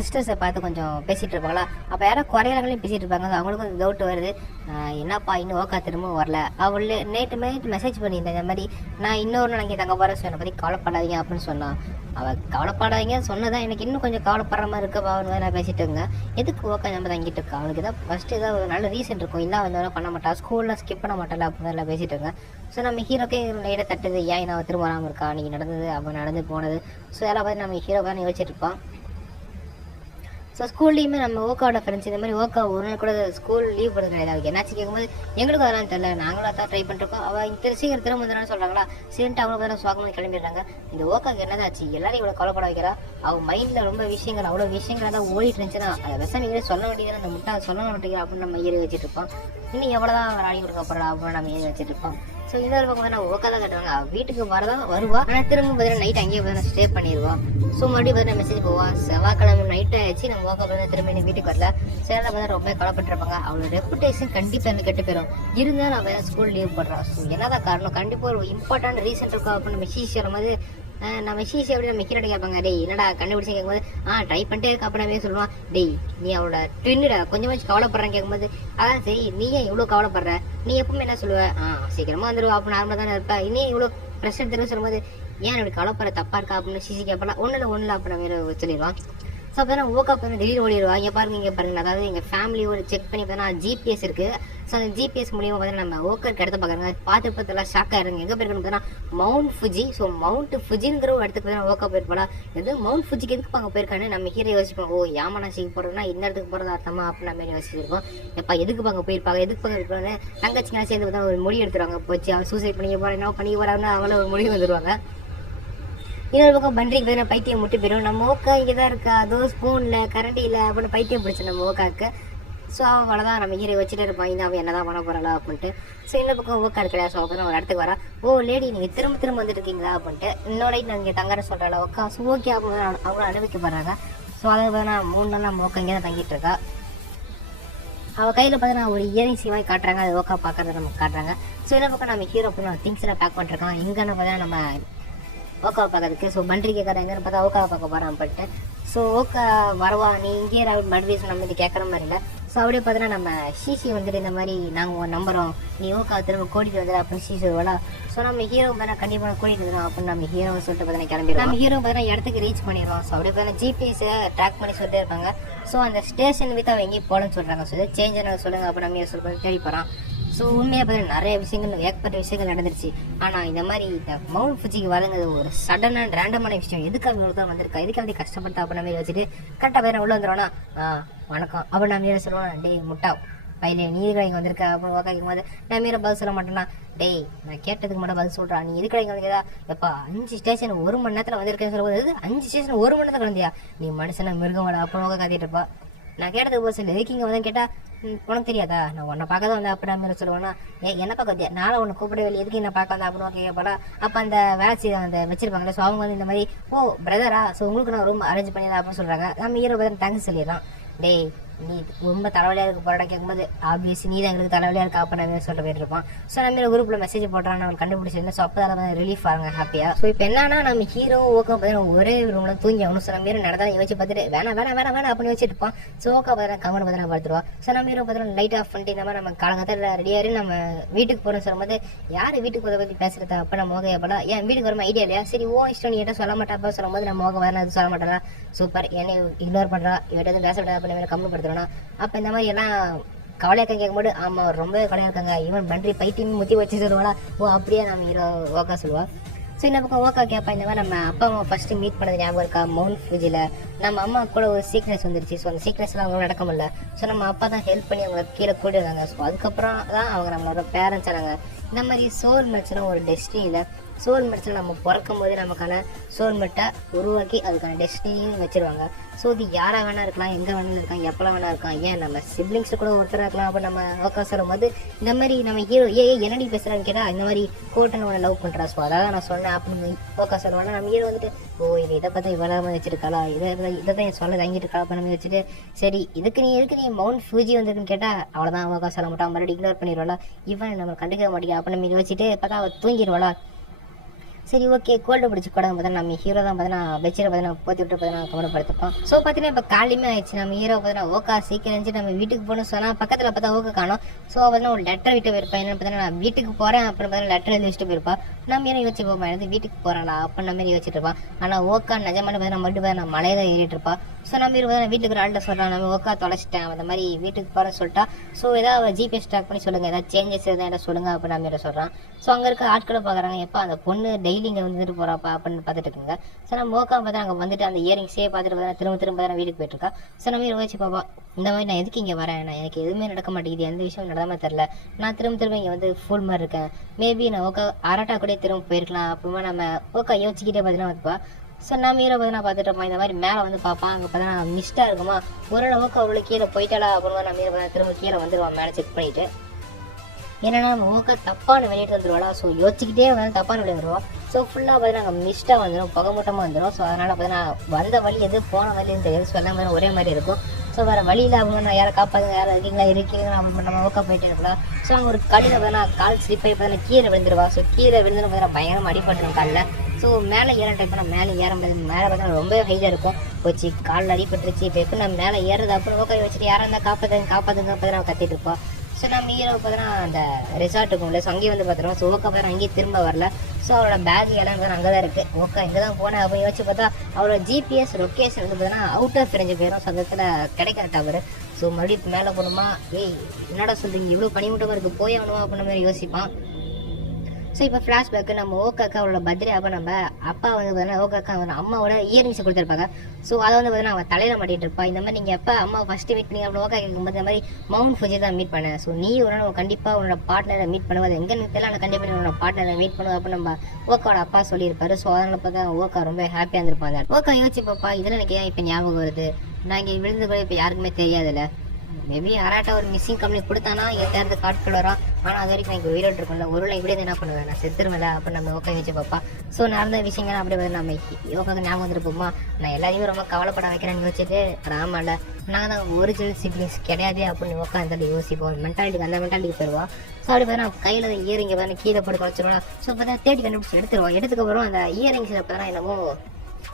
சிஸ்டர்ஸை பார்த்து கொஞ்சம் பேசிகிட்டு இருப்பாங்களா. அப்போ யாராவது குறையிறாங்களையும் பேசிகிட்டு இருப்பாங்க. அவங்களுக்கும் கொஞ்சம் டவுட் வருது, என்னப்பா இன்னும் ஓக்கா திரும்ப வரல. அவள் நேற்று மெசேஜ் பண்ணியிருந்தேன், இந்த மாதிரி நான் இன்னொரு நாள் அங்கே தங்க போகிறேன், ஸோ என்னை பற்றி கவலைப்படாதீங்க அப்படின்னு சொன்னான். அவள் கவலைப்படாதீங்க சொன்னதான் எனக்கு இன்னும் கொஞ்சம் கவலைப்படுற மாதிரி இருக்கப்பான்னு நான் பேசிட்டுங்க. எதுக்கு ஓக்கா நம்ம தங்கிட்டு இருக்கா, அவளுக்கு தான் ஃபஸ்ட்டு ஏதாவது ஒரு நல்ல ரீசன் இருக்கும், இல்லை வந்து பண்ண மாட்டா, ஸ்கூலில் ஸ்கிப் பண்ண மாட்டாள் அப்படின்னு பேசிட்டுங்க. ஸோ நம்ம ஹீரோக்கே லைட்டாக தட்டுது, ஏன் நான் திரும்ப வராமல் இருக்கா, அன்றைக்கி நடந்தது அவன் நடந்து போனது. ஸோ எல்லாம் பார்த்து நம்ம ஹீரோ தான் யோசிச்சுட்டு இருப்பான். ஸோ ஸ்கூல்லையுமே நம்ம ஓக்காவோட ஃப்ரெண்ட்ஸ் இந்த மாதிரி ஓக்கா ஒரு நாள் கூட ஸ்கூல் லீவ் போடுறது கிடையாது. அவளுக்கு என்னாச்சு கேட்கும்போது எங்களுக்கும் அதெல்லாம் தெரியல, நாங்களும் அதான் ட்ரை பண்ணிருக்கோம். அவள் சீக்கிரம் திரும்ப வந்துடும் சொல்கிறாங்களா. சரின்ட்டு அவங்களுக்கு தான் சுவாகமாக கிளம்பிடுறாங்க. இந்த ஓக்காவுக்கு என்னதாச்சு, எல்லாரும் இவ்வளோ கவலைப்பட வைக்கிறா. அவள் மைண்டில் ரொம்ப விஷயங்கள் அவ்வளோ விஷயங்கள் தான் ஓடிட்டு இருந்துச்சுன்னா அதை விஷம் சொல்ல வேண்டியது அந்த முட்டை சொல்ல மாட்டேங்கிற அப்படின்னு நம்ம ஏறி வச்சுட்டு இருப்போம். இன்னும் எவ்வளோதான் அவர் ஆடி கொடுக்க போகிறா அப்படின்னு நம்ம ஏறி வச்சுட்டு இருப்போம். ஸோ இன்னொரு பக்கம் வந்து நான் ஓக்கா தான் கட்டுவாங்க, வீட்டுக்கு வரதான் வருவா, ஆனால் திரும்ப பார்த்தீங்கன்னா நைட் அங்கேயே பார்த்தீங்கன்னா ஸ்டே பண்ணிடுவான். ஸோ மறுபடியும் பார்த்தீங்கன்னா மெசேஜ் போவான், செவ்வாய்க்கிழமை நைட் ஆயிடுச்சு, நம்ம ஓக்கா பார்த்தா திரும்ப என்ன வீட்டுக்கு வரல. சேரில் பார்த்தா ரொம்ப கவலைப்பட்டுருப்பாங்க. அவளோட ரெப்புடேஷன் கண்டிப்பாக எனக்கு கெட்டு போயிடும். இருந்தாலும் நான் வேறு ஸ்கூல் லீவ் போடுறான். ஸோ என்னதான் காரணம், கண்டிப்பாக ஒரு இம்பார்ட்டன்ட் ரீசன் இருக்கும் அப்படின்னு நம்ம மெசேஜ் சொல்லும் போது நம்ம ஷீஷி எப்படி நம்ம ஹீரோட கேட்பாங்க, டேய் என்னடா கண்டுபிடிச்சு கேட்கும்போது ட்ரை பண்ணிட்டே இருக்க அப்படின்னு சொல்லுவான். டேய் நீ அவளோட ட்வின்னுடா, கொஞ்சமாச்சு கவலைப்படுறேன்னு கேட்கும்போது அதான் சரி நீ ஏன் இவ்வளோ கவலைப்படுற, நீ எப்பவுமே என்ன சொல்லுவ, சீக்கிரமா வந்துடுவா அப்போ நார்மலாக தானே இருப்பா, இன்னும் இவ்வளோ ப்ரெஷர் தெரியும் சொல்லும்போது ஏன் அப்படி கவலைப்படுற தப்பா இருக்கா அப்படின்னு ஷீஷி கேட்பலாம். ஒன்றும் அப்படின்னு சொல்லிடுவான். ஸோ அப்போ தான் ஓக்கா பண்ணி டெய்லி ஓடிடுவா. இங்கே பாருங்க அதாவது எங்கள் ஃபேமிலியோட செக் பண்ணி பார்த்தீங்கன்னா ஜிபிஎஸ் இருக்குது. ஸோ அந்த ஜிபிஎஸ் மூலியமாக பார்த்தீங்கன்னா நம்ம ஓக்கருக்கு இடத்த பார்க்குறாங்க. பார்த்துலாம் ஷாக் ஆகிருங்க. எங்கே போயிருக்கணும் பார்த்தீங்கன்னா மவுண்ட் ஃபுஜி. ஸோ மவுண்ட் ஃபுஜிங்கிற ஒரு இடத்துக்கு பார்த்தீங்கன்னா ஓக்கா போயிருப்பாளா. எது மவுண்ட் ஃபுஜிக்கு எதுக்கு அங்கே போயிருக்கான்னு நம்ம ஹீரோ யோசிப்போம். யாமனாசிக்கு போகிறதுனா இந்த இடத்துக்கு போகிறது அர்த்தமா அப்படின்னு நம்ம யோசிச்சிருக்கோம். எப்போ எதுக்கு அங்கே போயிருப்பாங்க, எதுக்கு அங்கே இருப்பாங்க, தங்கச்சிங்க சேர்ந்து பார்த்தா ஒரு முடிவு எடுத்துருவாங்க. போச்சு அவன் சூசைட் பண்ணி போகிறேன் என்ன பண்ணி போகிறான்னு அவங்கள ஒரு முடிவு வந்துடுவாங்க. இன்னொரு பக்கம் பண்றிக்கு போய் பைத்தியம் முட்டு போயிடும். நம்ம ஓக்கா இங்கே தான் இருக்கா, அதோ ஸ்பூனில் கரண்ட் இல்லை அப்படின்னு பைத்தியம் பிடிச்சி நம்ம ஓக்காவுக்கு. ஸோ அவளை தான் நம்ம ஹீரோ வச்சுட்டு இருப்பான், இந்த அவன் என்ன தான் பண்ண போகிறாளா அப்படின்ட்டு. ஸோ இன்னொரு பக்கம் ஓக்கா இருக்கிறா. ஸோ அப்போ ஒரு இடத்துக்கு வரா. லேடி நீங்கள் திரும்ப வந்துட்டு இருக்கீங்களா அப்படின்ட்டு. இன்னொரு நான் இங்கே தங்கற சொல்கிறாள் ஓக்கா. ஸோ ஓகே அவங்க அவங்கள அனுபவிக்கப்படுறாங்க. ஸோ அதை நான் 3 நாள் நம்ம ஓக்கா இங்கே தான் தங்கிட்டு இருக்கா. அவள் கையில் பார்த்தீங்கன்னா ஒரு இயரிங்ஸ் மாதிரி காட்டுறாங்க. அது ஓக்கா பார்க்கறத நம்ம காட்டுறாங்க. ஸோ இன்னொரு பக்கம் நம்ம ஹீரோ திங்ஸ் எல்லாம் பேக் பண்ணிருக்கான். இங்கன்னு பார்த்தீங்கன்னா நம்ம ஓக்காவை பார்க்கறதுக்கு. ஸோ பண்றி கேட்குறேன் எங்கன்னு பார்த்தா ஓக்காவை பார்க்க போகிறான் பண்ணிட்டு. ஸோ ஓக்கா வரவா நீ இங்கே மறுபடியும் நம்ம இது கேட்குற மாதிரி இல்லை. ஸோ அப்படியே பார்த்தீங்கன்னா நம்ம ஷீஷி வந்துட்டு இந்த மாதிரி நாங்கள் உங்கள் நம்புகிறோம், நீ ஓக்கா திரும்ப கூட்டிகிட்டு வந்துடு அப்படின்னு ஷீஷி வருவாளா. ஸோ நம்ம ஹீரோ பார்த்தா கண்டிப்பாக கூட்டிகிட்டு வந்துடும் அப்படின்னு நம்ம ஹீரோவை சொல்லிட்டு பார்த்தீங்கன்னா கிளம்பிடுவோம். நம்ம ஹீரோ பார்த்தீங்கன்னா இடத்துக்கு ரீச் பண்ணிடுவோம். ஸோ அப்படியே பார்த்தீங்கன்னா ஜிபிஎஸை ட்ராக் பண்ணி சொல்லிட்டே இருப்பாங்க. ஸோ அந்த ஸ்டேஷன் வித்து அவன் எங்கேயும் போகலன்னு சொல்கிறாங்க. ஸோ சேஞ்ச் என்ன சொல்லுங்கள் அப்போ நம்ம சொல்லி தேடி போகிறான். ஸோ உண்மையாக பார்த்தீங்கன்னா நிறைய விஷயங்கள் ஏகப்பட்ட விஷயங்கள் நடந்துருச்சு. ஆனால் இந்த மாதிரி இந்த மவுண்ட் ஃபுஜிக்கு வரங்கிறது ஒரு சடனாக ரேண்டமான விஷயம். எதுக்காக தான் வந்திருக்கா, எதுக்காக கஷ்டப்பட்டா அப்போ நம்ம வச்சுட்டு கரெக்டாக பேர் உள்ள வந்துடுவோன்னா வணக்கம் அப்போ நான் மீற சொல்லுவேன், டேய் முட்டா பையிலே நீ இதுக்கு இங்கே வந்திருக்க அப்படின்னு உக்காக்கும் போது நான் மீற பதில் சொல்ல மாட்டேன்னா, டேய் நான் கேட்டதுக்கு மட்டும் பதில் சொல்கிறான், நீ இதுக்கு இங்கே வந்திருக்கா எப்பா 5 ஸ்டேஷன் 1 மணி நேரத்தில் வந்திருக்கேன்னு சொல்லும்போது 5 ஸ்டேஷன் 1 மணி நேரத்தில் வந்தியா, நீ மனுஷனை மிருகமாடா அப்போ உட்கா காத்திட்டு இருப்பா. நான் கேட்டதுக்கு போது சொல்லி எதுக்கு இங்கே வந்தேன்னு கேட்டால் உனக்கு தெரியாதா, நான் உன்னை பார்க்க தான் வந்தேன் அப்படி மாதிரி சொல்லுவேன்னா, என்ன பார்க்க வந்தியா, நானும் உன்னை கூப்பிட வெளியே எதுக்கு என்ன பார்க்க வந்தேன் அப்படின்னு கேட்கப்படா. அப்போ அந்த வேலை அந்த வச்சிருப்பாங்களே. ஸோ அவங்க வந்து இந்த மாதிரி பிரதரா, ஸோ உங்களுக்கு நான் ரூம் அரேஞ்ச் பண்ணியதா அப்படின்னு சொல்கிறாங்க. நம்ம ஹீரோ பதில் தேங்க்ஸ் சொல்லிடுறான். டேய் நீ ரொம்ப தலைவலியாக இருக்க போராட கேட்கும்போது ஆப்வியஸ் நீ தான் எங்களுக்கு தலைவலியாக இருக்கா அப்போ நம்ம சொல்லிட்டு போயிட்டு இருப்பான். ஸோ நம்ம குரூப்பில் மெசேஜ் போடுறான்னு அவன் கண்டுபிடிச்சிருந்தேன். ஸோ அப்போ தான் ரிலீஃப் ஆகுங்க ஹாப்பியாக. ஸோ இப்போ என்னன்னா நம்ம ஹீரோ ஓக்கா பார்த்தீங்கன்னா ஒரே ரூமில் தூங்கி அவனு சொன்ன மாரி நடந்தாலும் யோசிச்சு பார்த்துட்டு வேணாம் அப்படின்னு வச்சுட்டு இருப்பான். ஸோ ஓக்கா பார்த்தீங்கன்னா கமெண்ட் பார்த்தீங்கன்னா பார்த்துருவா. ஸோ நம்ம ஹீரோ பார்த்தீங்கன்னா லைட் ஆஃப் பண்ணிட்டு இந்த மாதிரி நம்ம காலங்கத்தில் ரெடியாரு நம்ம வீட்டுக்கு போகிறோம்னு சொல்லும்போது யார் வீட்டுக்கு போகிறத பற்றி பேசுகிறதா அப்போ நம்ம ஓகே எப்படா ஏன் வீட்டுக்கு வரமா ஐடியா இல்லையா, சரி இஷ்டம் நீ எட்ட சொல்ல மாட்டா சொல்லும்போது நம்ம ஓகே வரணும் அது சொல்ல மாட்டா. சூப்பர் என்னை இக்னோர் பண்ணுறா, இவட்ட எதுவும் பேச விடாது அப்படின்னு கம்மி படுத்துறோம்னா. அப்போ இந்த மாதிரி எல்லாம் கவலையாக்க கேட்கும்போது ஆமாம் ரொம்ப கவலையாக இருக்காங்க, இவன் பண்றி பைத்தியம் முத்தி வச்சு சொல்லுவாளா. அப்படியே நம்ம ஹீரோ ஓக்கா சொல்லுவா. ஸோ இந்த பக்கம் ஓக்கா கேட்பா, இந்த மாதிரி நம்ம அப்பா அம்மா ஃபர்ஸ்ட் மீட் பண்ணது ஞாபகம் இருக்கா மவுண்ட் ஃபுஜியில், நம்ம அம்மா கூட ஒரு சீக்ரெட்ஸ் வந்துருச்சு. ஸோ அந்த சீக்ரெட்ஸ்லாம் அவங்க நடக்க முடியல. ஸோ நம்ம அப்பா தான் ஹெல்ப் பண்ணி அவங்க கீழே கூட்டிருக்காங்க. ஸோ அதுக்கப்புறம் தான் அவங்க நம்மளோட பேரண்ட்ஸ் ஆனாங்க. இந்த மாதிரி சோல் மேட்ச்னா ஒரு டெஸ்டினியில் சோல் மேட்ச்சில் நம்ம பிறக்கும் போதே நமக்கான சோல் மேட்டை உருவாக்கி அதுக்கான டெஸ்டினியும் வச்சிருவாங்க. ஸோ இது யாராக வேணா இருக்கலாம், எங்கே வேணாலும் இருக்கலாம், எப்போலாம் வேணா இருக்கலாம், ஏன் நம்ம சிப்ளிங்ஸ் கூட ஒருத்தராக இருக்கலாம். அப்போ நம்ம ஓக்கா சொல்லும் போது இந்த மாதிரி நம்ம ஹீரோ என்னடி பேசுகிறான்னு கேட்டால் இந்த மாதிரி கோட்டை உன்னை லவ் பண்ணுறா. ஸோ அதான் நான் சொன்னேன் அப்படின்னு ஓக்கா சொல்லுவாங்க. நம்ம ஹீரோ வந்துட்டு இது இதை பார்த்தா இவ்வளோ வச்சிருக்காளா, இதை தான் சொல்ல தங்கிட்டு இருக்கா அப்போ நம்ம வச்சுட்டு சரி எதுக்கு நீ மவுண்ட் ஃபூஜி வந்திருக்குன்னு கேட்டால் அவ்வளோதான் ஓக்கா சொல்ல மாட்டான், மறுபடியும் இக்னோர் பண்ணிடுவாளா. இவன் நம்ம கண்டுக்க மாட்டேங்க அப்போ நம்ம வச்சுட்டு பார்த்தா அவள் தூங்கிடுவாளா. சரி ஓகே கோல்டு பிடிச்சி கூட பார்த்தா நம்ம ஹீரோ தான் பார்த்தீங்கன்னா பெட்ஷீட்டை பார்த்தீங்கன்னா போத்தி விட்டு பார்த்தீங்கன்னா கவனப்படுத்திருப்போம். ஸோ பார்த்தீங்கன்னா இப்போ காலையுமே ஆயிடுச்சு. நம்ம ஹீரோ பார்த்தீங்கன்னா ஓகா சீக்கிரம் இருந்துச்சு நம்ம வீட்டுக்கு போகணும்னு சொன்னால் பக்கத்தில் பார்த்தா ஓகே காணும். ஸோ பார்த்தீங்கன்னா ஒரு லெட்டர் விட்டு போயிருப்பேன். என்னன்னு பார்த்தீங்கன்னா நான் வீட்டுக்கு போகிறேன் அப்புறம் பார்த்தீங்கன்னா லெட்டர் எழுதி வச்சுட்டு போயிருப்பா. நம்ம ஏன்னா யோசிச்சு போப்பா எனக்கு வீட்டுக்கு போகிறாங்களா அப்படின்னு மாதிரி யோசிச்சுட்டு இருப்பான். ஆனால் ஓகா நிஜமான பார்த்தீங்கன்னா மட்டும் பார்த்தீங்கன்னா மலையை தான் ஏறிட்டு இருப்பா. ஸோ நம்ம பார்த்தீங்கன்னா வீட்டுக்கு ஒரு ஆள்கிட்ட சொல்கிறான் நம்ம ஓகா தொலைச்சிட்டேன் அந்த மாதிரி வீட்டுக்கு போகிறேன்னு சொல்லிட்டா. ஸோ ஏதாவது ஜிபிஎஸ் ட்ராக் பண்ணி சொல்லுங்கள் ஏதாவது சேஞ்சஸ் எதாவது சொல்லுங்கள் அப்படின்னு நம்ம சொல்கிறான். ஸோ அங்கே இருக்க ஆட்களை பார்க்குறாங்க எப்போ அந்த பொண்ணு டெய்லி இங்கே வந்துட்டு போகிறாப்பா அப்படின்னு பார்த்துட்டு இருக்குங்க. ஸோ நம்ம ஓகா பார்த்தா அங்கே வந்துட்டு அந்த இயரிங்ஸே பார்த்துட்டு பார்த்தா திரும்ப வீட்டுக்கு போயிட்டு இருக்கா. ஸோ நம்ம யோசிச்சு பாப்பா இந்த மாதிரி நான் எதுக்கு இங்கே வரேன் நான் எனக்கு எதுவுமே நடக்க மாட்டேங்குது எந்த விஷயம் நடக்காம தெரில நான் திரும்ப இங்கே வந்து ஃபுல் மாதிரி இருக்கேன் மேபி நான் ஓகா அராட்டா கூட திரும்ப போயிருக்கலாம் அப்புறமா நம்ம ஓகா யோசிச்சுக்கிட்டே பார்த்தீங்கன்னா வைப்பா. ஸோ நம்ம ஹீரோ பார்த்தீங்கன்னா பார்த்துட்டு இருப்போம் இந்த மாதிரி மேலே வந்து பார்ப்பான் அங்கே பார்த்தீங்கன்னா மிஸ்டாக இருக்குமா ஓரளவுக்கு அவளுக்கு கீழே போயிட்டாளா அப்புறமா நம்ம ஹீரோ திரும்ப கீழே வந்துடுவான் மேலே செக் பண்ணிட்டு. ஏன்னா நம்ம ஓகா தப்பான வெளியிட்டு வந்துடுவாளா. ஸோ யோசிச்சுக்கிட்டே வந்து தப்பான வெளியே வந்துடுவோம். ஸோ ஃபுல்லாக பார்த்தீங்கன்னா அங்கே மிஸ்டாக வந்துடும் புகை மூட்டமாக வந்துடும். ஸோ அதனால் பார்த்தீங்கன்னா வந்த வழி எது போன வழின்னு தெரியாது. ஸோ எல்லாம் மாதிரி ஒரே மாதிரி இருக்கும். ஸோ வேறு வழியில் அவங்க நான் யாரை காப்பாதுங்க யாரும் இருக்கீங்களா நம்ம ஓக்கா போயிட்டே இருக்கலாம். ஸோ அவங்க ஒரு கடையில் பார்த்தீங்கன்னா கால் ஸ்லிப் ஆகி பார்த்தீங்கன்னா கீழே விழுந்துருவா. ஸோ கீழே விழுந்துன்னு பார்த்தீங்கன்னா பயங்கரமாக அடிப்பட்டுரும் காலில். ஸோ மேலே ஏற டைப் பண்ணால் மேலே ஏற முடியாது மேலே பார்த்தீங்கன்னா ரொம்ப ஹைட்டாக இருக்கும் போச்சு காலில் அடிப்பட்டுருச்சு. இப்போ எப்போ நம்ம மேலே ஏறுறது அப்புறம் ஓக்கா வச்சுட்டு யாராக இருந்தால் காப்பாற்றுங்க பார்த்தீங்கன்னா கத்திட்டு இருப்போம். ஸோ நம்ம ஹீரோ பார்த்தீங்கன்னா அந்த ரிசார்ட்டுக்கு உள்ள ஸோ அங்கேயே வந்து பார்த்துருவோம். ஸோ ஓக்கா பார்த்தா அங்கேயே திரும்ப வரல. ஸோ அவரோட பேக் எல்லாம் அங்கே தான் இருக்குது. ஓக்கா இங்கே தான் போனேன் அப்படின்னு யோசிச்சு பார்த்தா அவரோட ஜிபிஎஸ் லொக்கேஷன் வந்து பார்த்தீங்கன்னா அவுட் ஆஃப் ரேஞ்சு போயிடும். ஸோ அந்த இடத்துல கிடைக்கிற டவர். ஸோ மறுபடியும் மேலே போகணுமா ஏய் என்னடா சொல்கிறீங்க இவ்வளோ பனிமூட்டமாக இருக்குது போய் ஆகணுமா அப்படின்ற மாதிரி யோசிப்பான். ஸோ இப்போ ஃப்ளாஷ்பேக்கு நம்ம ஓக்காக்கா அவளோட பர்த்டே அப்போ நம்ம அப்பா வந்து பார்த்தீங்கன்னா ஓக்காக்கா வந்து அம்மாவோட இயரிங்ஸை கொடுத்துருப்பாங்க. ஸோ அதை வந்து பார்த்தீங்கன்னா அவன் தலையில் மாட்டிகிட்டு இருப்பா. இந்த மாதிரி நீங்கள் எப்போ அம்மா ஃபஸ்ட்டு மீட் பண்ணி அவ்வளோ ஓக்கா கேட்கும்போது இந்த மாதிரி மவுண்ட் ஃபுஜி தான் மீட் பண்ணேன். ஸோ நீ ஒரு நாள் கண்டிப்பாக உன்னோட பார்ட்னரை மீட் பண்ணுவது எங்கன்னு தெரியல ஆனால் கண்டிப்பாக உன்னோட பார்ட்னரை மீட் பண்ணுவோம் அப்படின்னு நம்ம ஓக்காவோட அப்பா சொல்லியிருப்பாரு. ஸோ அதனால் பார்த்தா ஓக்கா ரொம்ப ஹாப்பியாக இருந்திருப்பாங்க. ஓக்கா யோசிச்சு பாப்பா இதெல்லாம் எனக்கு ஏன் இப்போ ஞாபகம் வருது நான் இங்கே விழுந்து கூட இப்போ யாருக்குமே தெரியாதுல்ல மேபி அராட்டா ஒரு மிஸ்ஸிங் கம்பெனி கொடுத்தானா எதாவது காட்கள் வரும் ஆனால் அது வரைக்கும் எனக்கு உயிரோடு இருக்கும்ல ஒரு இப்படியே என்ன பண்ணுவேன் நான் செத்துருவேல அப்படின்னு நம்ம ஓக்கா வச்சு பார்ப்பா. ஸோ நடந்த விஷயங்கள் அப்படியே வந்து நம்ம யோகாவுக்கு ஞாபகம் வந்துருப்போமா நான் எல்லாரையும் ரொம்ப கவலைப்பட வைக்கிறேன்னு யோசிச்சுட்டு ஆமாம்ல நாங்கள் தான் ஒரிஜினல் சிப்ளிங்ஸ் கிடையாது அப்படின்னு ஓக்கா இருந்தாலும் யோசிப்போம் மென்டாலிட்டிக்கு அந்த மென்டாலிட்டிக்கு போயிடுவா. ஸோ அப்படி பார்த்தா கையில் இயரிங்கை பார்த்தா கீழே போட்டு குறைச்சிருவோம். ஸோ பார்த்தா தேடி கண்டுபிடிச்சி எடுத்துருவோம். எடுத்துக்கப்புறம் அந்த இயரிங்ஸில் பார்த்தா என்னமோ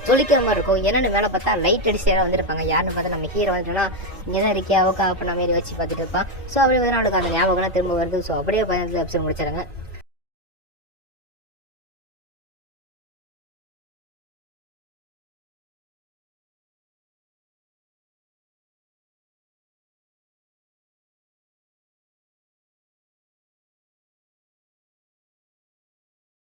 சொல்லிக்கிற மாதிரி இருக்கும். என்னென்னு வேலை பார்த்தா லைட் அடிச்சு யாரும் வந்துருப்பாங்க யாருன்னு பார்த்தா நம்ம ஹீரோ வந்துட்டோம்னா இங்கே தான் இருக்கியா ஓக்கா அப்படின்னு மாரி வச்சு பார்த்துட்டு இருப்பான். ஸோ அப்படியே பார்த்தா அவனுக்கு அந்த ஞாபகம்லாம் திரும்ப வருது. ஸோ அப்படியே 15 எபிசோட் முடிச்சாங்க.